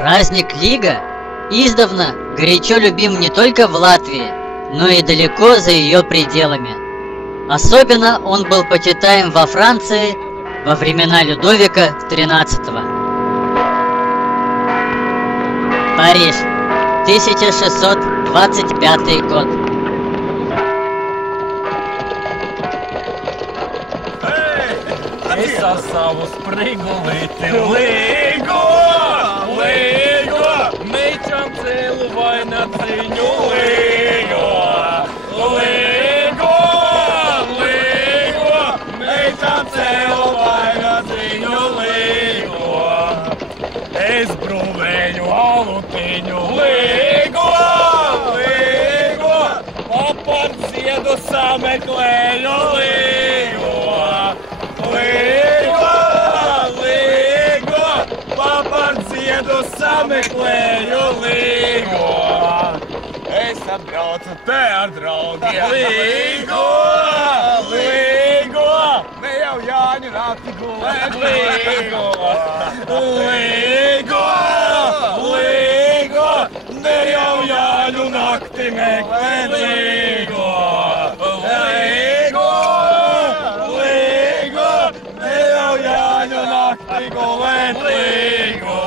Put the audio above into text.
Праздник Лига издавна горячо любим не только в Латвии, но и далеко за ее пределами. Особенно он был почитаем во Франции во времена Людовика XIII. Париж, 1625 год. Es ar savu sprigulīti līgo, līgo, meičam cēlu vainagdziņu līgo, līgo, līgo, meičam cēlu vainagdziņu līgo. Es brūvēju alutiņu līgo, līgo, apar ziedu sameklēju līgo. Līgo, līgo, papar ziedu sameklēju līgo. Es atbraucu te ar draugiem. Līgo, līgo, ne jau Jāņu nakti gulēt. Līgo, līgo, līgo, ne jau Jāņu nakti meklēt. Līgo, līgo, Jāņu nakti gulēt līgo.